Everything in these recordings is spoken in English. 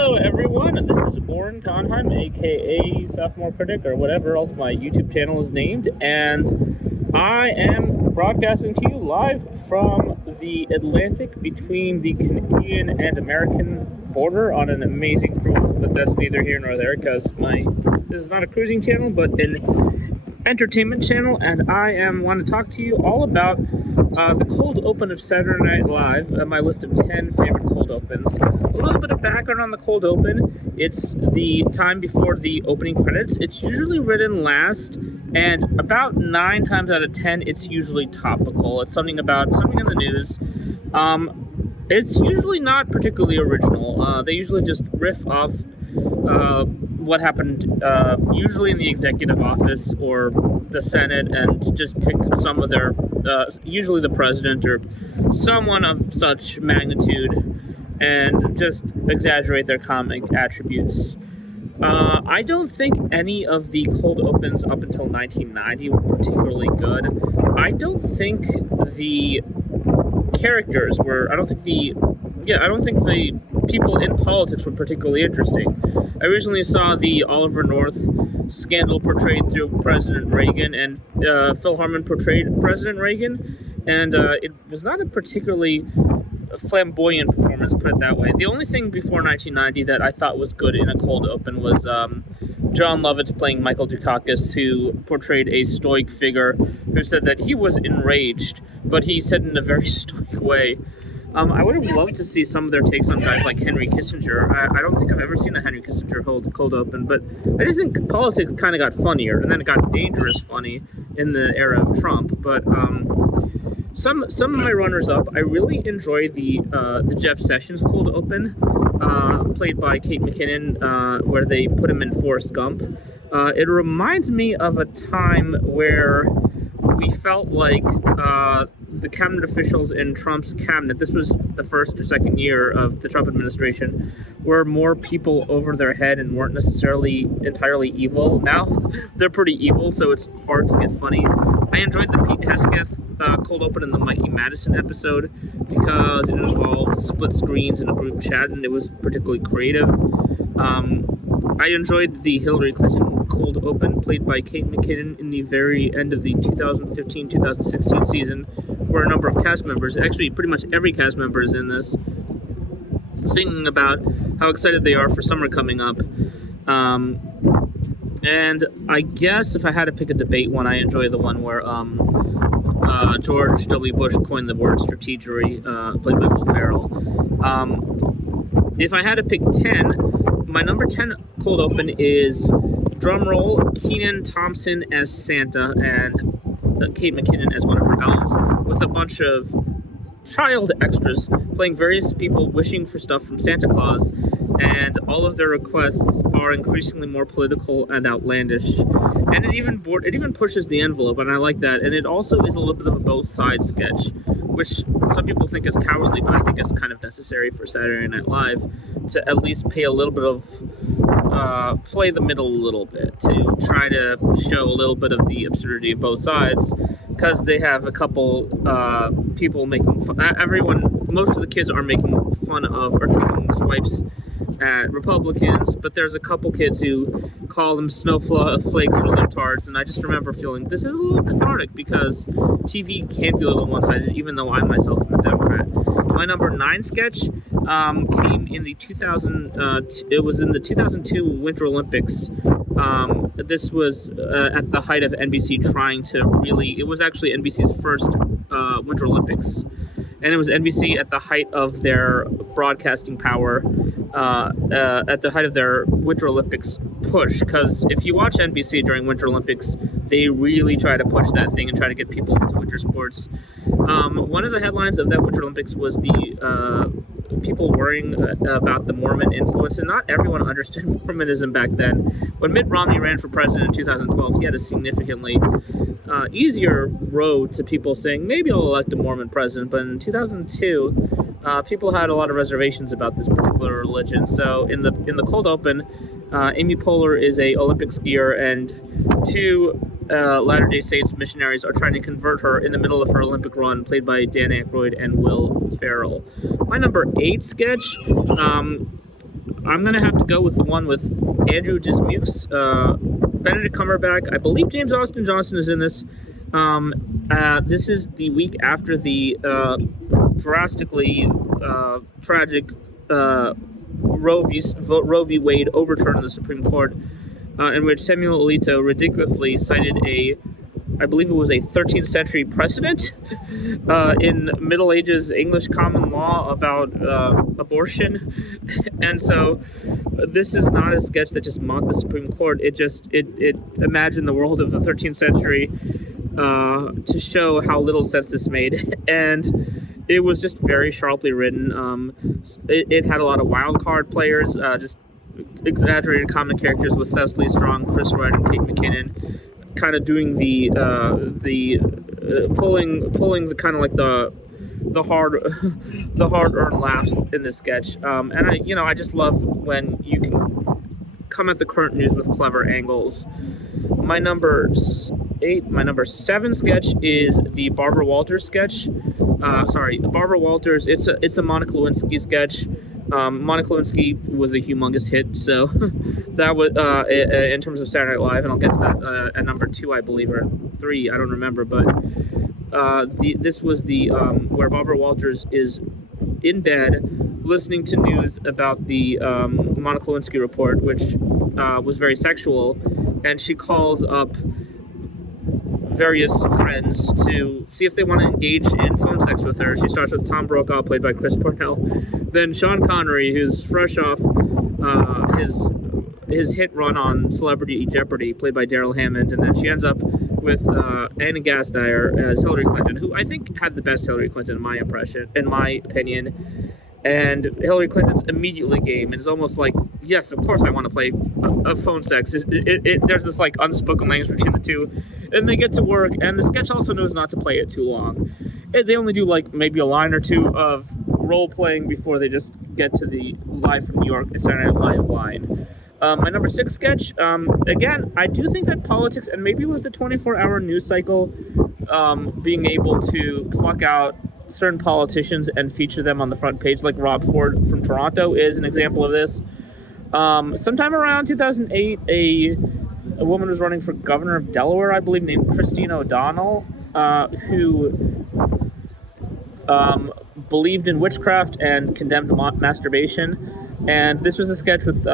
Hello everyone, this is Oren Conheim, aka Sophomore Critic, or whatever else my YouTube channel is named, and I am broadcasting to you live from the Atlantic between the Canadian and American border on an amazing cruise, but that's neither here nor there because this is not a cruising channel but an entertainment channel, and I want to talk to you all about the cold open of Saturday Night Live, my list of 10 favorite cold opens. A little bit of background on the cold open. It's the time before the opening credits. It's usually written last, and about 9 times out of 10, it's usually topical. It's something in the news. It's usually not particularly original. They usually just riff off what happened usually in the executive office or the Senate, and just pick some of their, usually the president or someone of such magnitude, and just exaggerate their comic attributes. I don't think any of the cold opens up until 1990 were particularly good. I don't think the characters were, I don't think the people in politics were particularly interesting. I recently saw the Oliver North scandal portrayed through President Reagan, and Phil Hartman portrayed President Reagan, and it was not a particularly flamboyant performance, put it that way. The only thing before 1990 that I thought was good in a cold open was John Lovitz playing Michael Dukakis, who portrayed a stoic figure who said that he was enraged, but he said it in a very stoic way. I would have loved to see some of their takes on guys like Henry Kissinger. I don't think I've ever seen a Henry Kissinger cold open, but I just think politics kind of got funnier, and then it got dangerous funny in the era of Trump. But some of my runners-up, I really enjoy the Jeff Sessions cold open, played by Kate McKinnon, where they put him in Forrest Gump. It reminds me of a time where we felt like the cabinet officials in Trump's cabinet, this was the first or second year of the Trump administration, were more people over their head and weren't necessarily entirely evil. Now they're pretty evil, so it's hard to get funny. I enjoyed the Pete Hesketh cold open in the Mikey Madison episode because it involved split screens in a group chat, and it was particularly creative. I enjoyed the Hillary Clinton cold open, played by Kate McKinnon, in the very end of the 2015-2016 season, where a number of cast members, actually pretty much every cast member is in this, singing about how excited they are for summer coming up. And I guess if I had to pick a debate one, I enjoy the one where George W. Bush coined the word strategery, played by Will Ferrell. If I had to pick 10, my number 10 cold open is, drumroll, Kenan Thompson as Santa and Kate McKinnon as one of her elves, with a bunch of child extras playing various people wishing for stuff from Santa Claus, and all of their requests are increasingly more political and outlandish. And it even pushes the envelope, and I like that. And it also is a little bit of a both sides sketch, which some people think is cowardly, but I think it's kind of necessary for Saturday Night Live to at least pay a little bit of play the middle a little bit, to try to show a little bit of the absurdity of both sides, because they have a couple people making fun. Most of the kids are making fun of or taking swipes at Republicans, but there's a couple kids who call them snowflakes or libtards, and I just remember feeling this is a little cathartic, because TV can be a little one-sided, even though I myself am a Democrat. My number 9 sketch came in the 2002 Winter Olympics. This was at the height of NBC trying to it was actually NBC's first Winter Olympics. And it was NBC at the height of their broadcasting power, at the height of their Winter Olympics push. Because if you watch NBC during Winter Olympics, they really try to push that thing and try to get people into winter sports. One of the headlines of that Winter Olympics was the people worrying about the Mormon influence, and not everyone understood Mormonism back then. When Mitt Romney ran for president in 2012, he had a significantly easier road to people saying, maybe I'll elect a Mormon president, but in 2002, people had a lot of reservations about this particular religion. So in the cold open, Amy Poehler is a Olympic skier, and 2 Latter-day Saints missionaries are trying to convert her in the middle of her Olympic run, played by Dan Aykroyd and Will Ferrell. My number 8 sketch I'm gonna have to go with the one with Andrew Dismukes, Benedict Cumberbatch. I believe James Austin Johnson is in this. This is the week after the drastically tragic Roe v. Wade overturn of the Supreme Court, in which Samuel Alito ridiculously cited I believe it was a 13th century precedent in Middle Ages English common law about abortion. And so this is not a sketch that just mocked the Supreme Court. It imagined the world of the 13th century to show how little sense this made. And it was just very sharply written. It had a lot of wild card players, just exaggerated comic characters with Cecily Strong, Chris Wright, and Kate McKinnon, kind of doing the pulling the kind of like the hard earned laughs in this sketch. And I just love when you can come at the current news with clever angles. My number 7 sketch is the Barbara Walters sketch. Barbara Walters. It's a Monica Lewinsky sketch. Monica Lewinsky was a humongous hit, so that was in terms of Saturday Night Live, and I'll get to that at number 2, I believe, or 3, I don't remember, but this was the where Barbara Walters is in bed listening to news about the Monica Lewinsky report, which was very sexual, and she calls up various friends to see if they want to engage in phone sex with her. She starts with Tom Brokaw, played by Chris Parnell, then Sean Connery, who's fresh off his hit run on Celebrity Jeopardy, played by Daryl Hammond, and then she ends up with Anna Gasteyer as Hillary Clinton, who I think had the best Hillary Clinton in my opinion. And Hillary Clinton's immediately game, and it's almost like, yes, of course I want to play a phone sex. There's this like unspoken language between the two, and they get to work. And the sketch also knows not to play it too long. They only do like maybe a line or two of role playing before they just get to the live from New York Saturday Night Live line. My number 6 sketch, again, I do think that politics, and maybe it was the 24-hour news cycle, being able to pluck out certain politicians and feature them on the front page, like Rob Ford from Toronto is an example of this. Sometime around 2008, a woman was running for governor of Delaware, I believe, named Christine O'Donnell, who believed in witchcraft and condemned masturbation. And this was a sketch with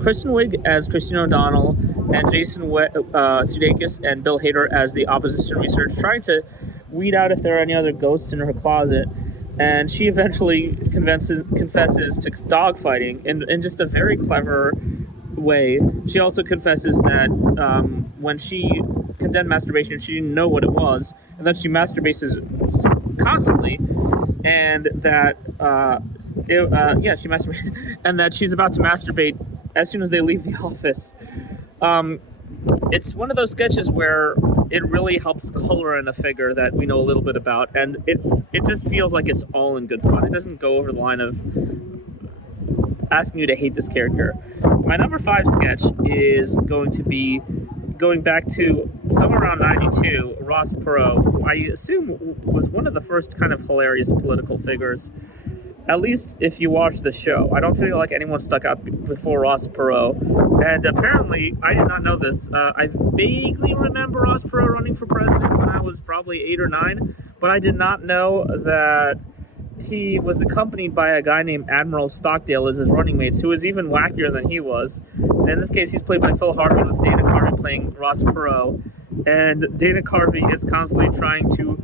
Kristen Wiig as Christine O'Donnell and Jason Sudeikis and Bill Hader as the opposition research, trying to weed out if there are any other ghosts in her closet. And she eventually confesses to dogfighting in just a very clever way. She also confesses that when she condemned masturbation, she didn't know what it was, and that she masturbates constantly, and that she masturbates, and that she's about to masturbate as soon as they leave the office. It's one of those sketches where it really helps color in a figure that we know a little bit about, and it just feels like it's all in good fun. It doesn't go over the line of asking you to hate this character. My number 5 sketch is going to be going back to somewhere around 92, Ross Perot, who I assume was one of the first kind of hilarious political figures, at least if you watch the show. I don't feel like anyone stuck out before Ross Perot. And apparently, I did not know this. I vaguely remember Ross Perot running for president when I was probably 8 or 9, but I did not know that he was accompanied by a guy named Admiral Stockdale as his running mates, who was even wackier than he was. And in this case, he's played by Phil Hartman, with Dana Carvey playing Ross Perot. And Dana Carvey is constantly trying to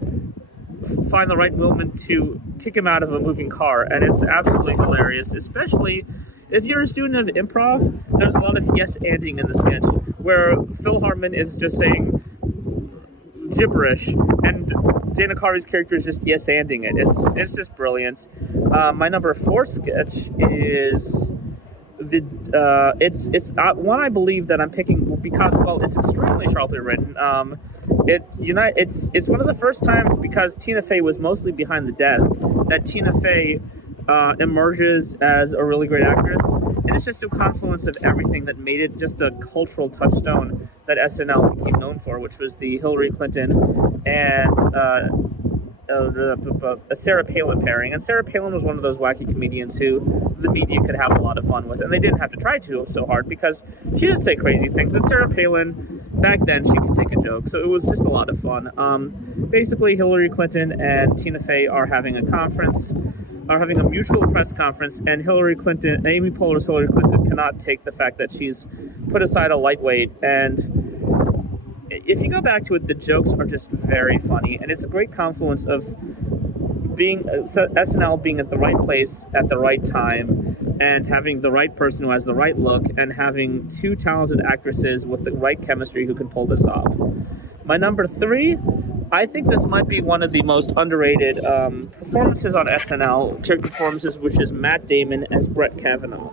find the right moment to kick him out of a moving car, and it's absolutely hilarious, especially if you're a student of improv. There's a lot of yes-anding in the sketch, where Phil Hartman is just saying gibberish, and Dana Carvey's character is just yes-anding it. It's just brilliant. My number 4 sketch is it's one I believe that I'm picking because, well, it's extremely sharply written. It's one of the first times, because Tina Fey was mostly behind the desk, that Tina Fey emerges as a really great actress, and it's just a confluence of everything that made it just a cultural touchstone that SNL became known for, which was the Hillary Clinton and a Sarah Palin pairing, and Sarah Palin was one of those wacky comedians who the media could have a lot of fun with, and they didn't have to try to so hard because she didn't say crazy things. And Sarah Palin, back then, she could take a joke, so it was just a lot of fun. Basically, Hillary Clinton and Tina Fey are having a mutual press conference, and Amy Poehler's Hillary Clinton cannot take the fact that she's put aside a lightweight. And if you go back to it, the jokes are just very funny, and it's a great confluence of SNL being at the right place at the right time, and having the right person who has the right look, and having two talented actresses with the right chemistry who can pull this off. My number 3, I think this might be one of the most underrated performances on SNL, character performances, which is Matt Damon as Brett Kavanaugh.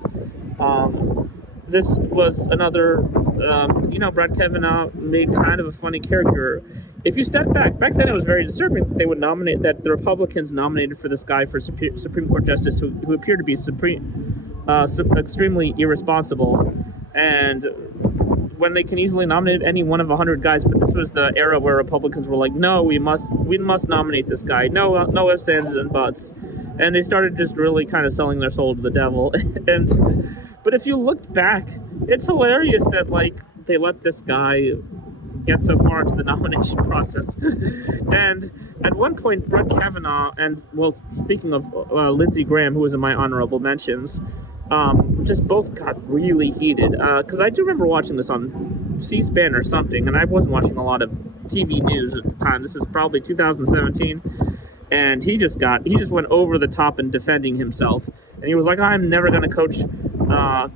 This was another, Brett Kavanaugh made kind of a funny character. If you step back then it was very disturbing that the Republicans nominated for this guy for Supreme Court Justice who appeared to be extremely irresponsible, and when they can easily nominate any one of 100 guys, but this was the era where Republicans were like, no, we must nominate this guy, no ifs, ands, and buts, and they started just really kind of selling their soul to the devil. But if you look back, it's hilarious that they let this guy get so far into the nomination process. And at one point, Brett Kavanaugh speaking of Lindsey Graham, who was in my honorable mentions, just both got really heated. Because I do remember watching this on C-SPAN or something, and I wasn't watching a lot of TV news at the time. This was probably 2017, and he just went over the top in defending himself. And he was like, I'm never going to coach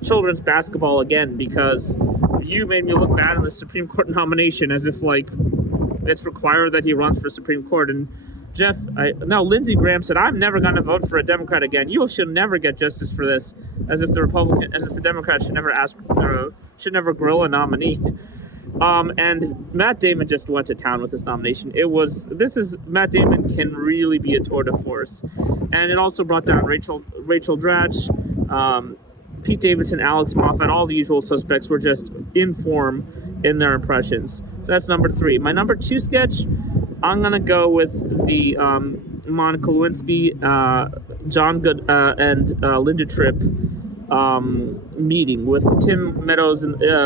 children's basketball again because you made me look bad in the Supreme Court nomination, as if it's required that he runs for Supreme Court. And Lindsey Graham said, I'm never going to vote for a Democrat again. You should never get justice for this, as if the Democrats should never grill a nominee. And Matt Damon just went to town with this nomination. Matt Damon can really be a tour de force. And it also brought down Rachel Dratch, Pete Davidson, Alex Moffat, all the usual suspects were just in form in their impressions. So that's number 3. My number 2 sketch, I'm going to go with the Monica Lewinsky, John Good, and Linda Tripp meeting with Tim Meadows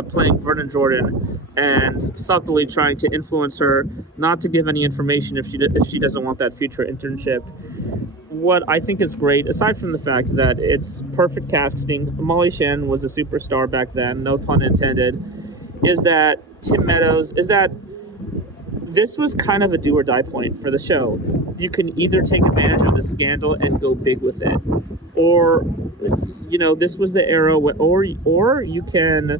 playing Vernon Jordan and subtly trying to influence her not to give any information if she doesn't want that future internship. What I think is great, aside from the fact that it's perfect casting, Molly Shannon was a superstar back then, no pun intended, is that this was kind of a do or die point for the show. You can either take advantage of the scandal and go big with it, or this was the era or you can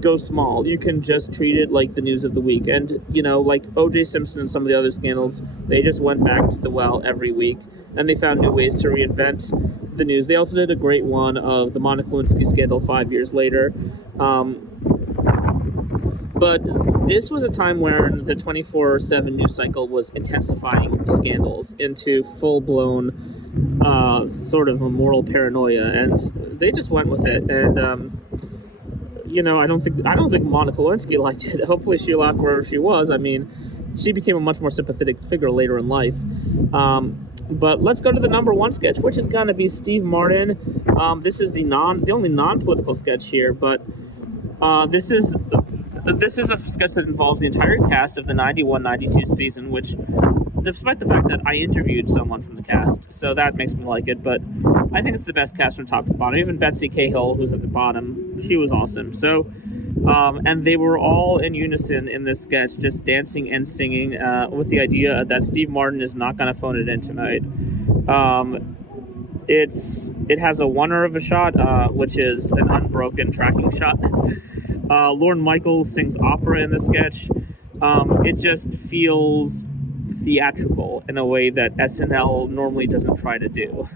go small. You can just treat it like the news of the week. And like O.J. Simpson and some of the other scandals, they just went back to the well every week, and they found new ways to reinvent the news. They also did a great one of the Monica Lewinsky scandal 5 years later. But this was a time where the 24/7 news cycle was intensifying scandals into full-blown sort of a moral paranoia, and they just went with it. And I don't think Monica Lewinsky liked it. Hopefully she laughed wherever she was. I mean, she became a much more sympathetic figure later in life. But let's go to the number 1 sketch, which is gonna be Steve Martin. This is the only non-political sketch here, but this is a sketch that involves the entire cast of the 91-92 season, which, despite the fact that I interviewed someone from the cast, so that makes me like it, but I think it's the best cast from top to bottom. Even Betsy Cahill, who's at the bottom, she was awesome. So, and they were all in unison in this sketch, just dancing and singing, with the idea that Steve Martin is not going to phone it in tonight. It has a oneer of a shot, which is an unbroken tracking shot. Lorne Michaels sings opera in the sketch. It just feels theatrical in a way that SNL normally doesn't try to do.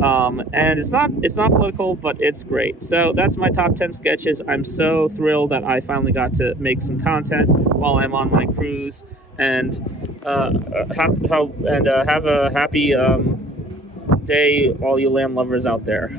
And it's not political, but it's great. So that's my top 10 sketches. I'm so thrilled that I finally got to make some content while I'm on my cruise, and have a happy day, all you land lovers out there.